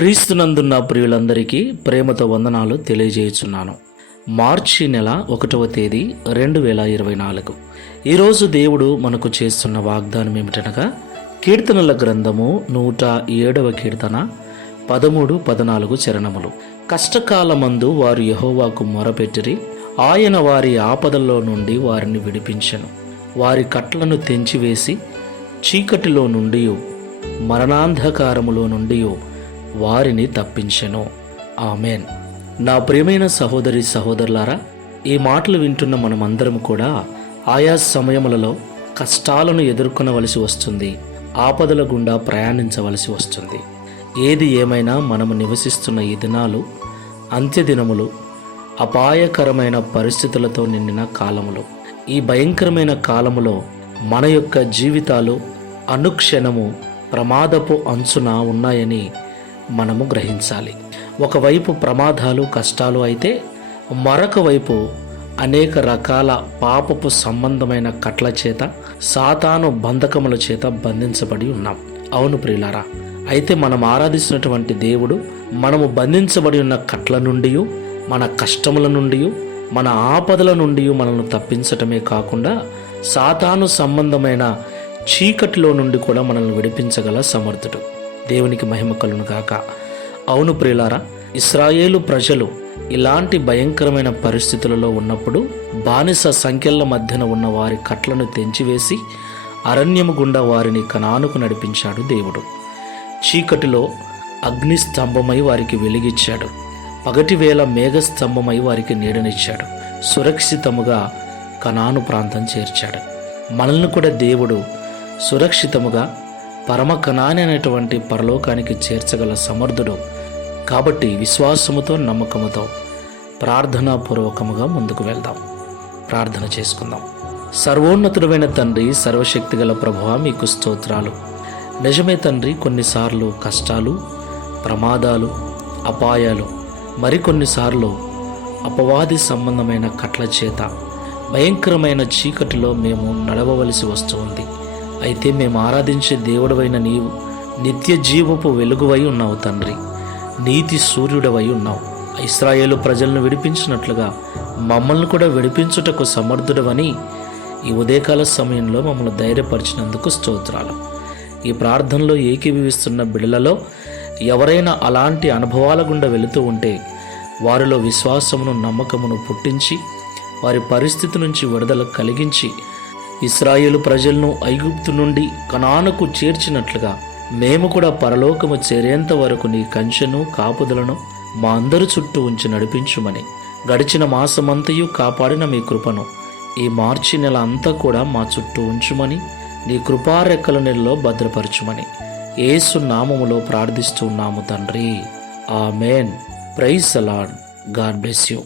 క్రీస్తునందున్న ప్రియులందరికీ ప్రేమతో వందనాలు తెలియజేయుచున్నాను. మార్చి నెల 1వ తేదీ 2024. ఈరోజు దేవుడు మనకు చేస్తున్న వాగ్దానం ఏమిటనగా, కీర్తనల గ్రంథము 107వ కీర్తన 13-14 చరణములు. కష్టకాలమందు వారు యెహోవాకు మొరపెట్టిరి, ఆయన వారి ఆపదల్లో నుండి వారిని విడిపించెను. వారి కట్లను తెంచివేసి చీకటిలో నుండి మరణాంధకారములో నుండి వారిని తప్పించెను. ఆమెన్. నా ప్రియమైన సహోదరి సహోదరులారా, ఈ మాటలు వింటున్న మనమందరం కూడా ఆయా సమయములలో కష్టాలను ఎదుర్కొనవలసి వస్తుంది, ఆపదల గుండా ప్రయాణించవలసి వస్తుంది. ఏది ఏమైనా మనము నివసిస్తున్న ఈ దినాలు అంత్యదినములు, అపాయకరమైన పరిస్థితులతో నిండిన కాలములు. ఈ భయంకరమైన కాలములో మన యొక్క జీవితాలు అనుక్షణము ప్రమాదపు అంచున ఉన్నాయని మనము గ్రహించాలి. ఒకవైపు ప్రమాదాలు, కష్టాలు అయితే మరొక వైపు అనేక రకాల పాపపు సంబంధమైన కట్ల చేత, సాతాను బంధకముల చేత బంధించబడి ఉన్నాం. అవును ప్రియులారా, అయితే మనం ఆరాధిస్తున్నటువంటి దేవుడు మనము బంధించబడి ఉన్న కట్ల నుండి, మన కష్టముల నుండి, మన ఆపదల నుండి మనల్ని తప్పించటమే కాకుండా సాతాను సంబంధమైన చీకటిలో నుండి కూడా మనల్ని విడిపించగల సమర్థుడు. దేవునికి మహిమ కలుగును గాక. అవును ప్రియులారా, ఇశ్రాయేలు ప్రజలు ఇలాంటి భయంకరమైన పరిస్థితులలో ఉన్నప్పుడు బానిస సంఖ్యల మధ్యన ఉన్న వారి కట్లను తెంచివేసి అరణ్యము గుండా వారిని కనానుకు నడిపించాడు దేవుడు. చీకటిలో అగ్ని స్తంభమై వారికి వెలిగిచ్చాడు, పగటి వేళ మేఘస్తంభమై వారికి నీడనిచ్చాడు, సురక్షితముగా కనాను ప్రాంతం చేర్చాడు. మనల్ని కూడా దేవుడు సురక్షితముగా పరమ కనాని అనేటువంటి పరలోకానికి చేర్చగల సమర్థుడు. కాబట్టి విశ్వాసముతో, నమ్మకముతో ప్రార్థనాపూర్వకముగా ముందుకు వెళ్దాం. ప్రార్థన చేసుకుందాం. సర్వోన్నతుడైన తండ్రి, సర్వశక్తిగల ప్రభువా, మీకు స్తోత్రాలు. నిజమే తండ్రి, కొన్నిసార్లు కష్టాలు, ప్రమాదాలు, అపాయాలు, మరికొన్నిసార్లు అపవాది సంబంధమైన కట్ల చేత భయంకరమైన చీకటిలో మేము నడవవలసి వస్తూ ఉంది. అయితే మేము ఆరాధించే దేవుడవైన నీవు నిత్య జీవపు వెలుగువై ఉన్నావు తండ్రి, నీతి సూర్యుడవై ఉన్నావు. ఇశ్రాయేలు ప్రజలను విడిపించినట్లుగా మమ్మల్ని కూడా విడిపించుటకు సమర్థుడవని ఈ ఉదయకాల సమయంలో మమ్మల్ని ధైర్యపరిచినందుకు స్తోత్రాలు. ఈ ప్రార్థనలో ఏకీభవిస్తున్న బిడ్డలలో ఎవరైనా అలాంటి అనుభవాల గుండా వెళుతూ ఉంటే వారిలో విశ్వాసమును, నమ్మకమును పుట్టించి వారి పరిస్థితి నుంచి విడుదల కలిగించి ఇశ్రాయేలు ప్రజలను ఐగుప్తు నుండి కనానుకు చేర్చినట్లుగా మేము కూడా పరలోకము చేరేంత వరకు నీ కంచెను, కాపుదలను మా అందరి చుట్టూ ఉంచి నడిపించుమని, గడిచిన మాసమంతయు కాపాడిన మీ కృపను ఈ మార్చి నెల అంతా కూడా మా చుట్టూ ఉంచుమని, నీ కృపారెక్కల నెలలో భద్రపరచుమని యేసు నామములో ప్రార్థిస్తున్నాము తండ్రి. Amen. Praise the Lord. God bless you.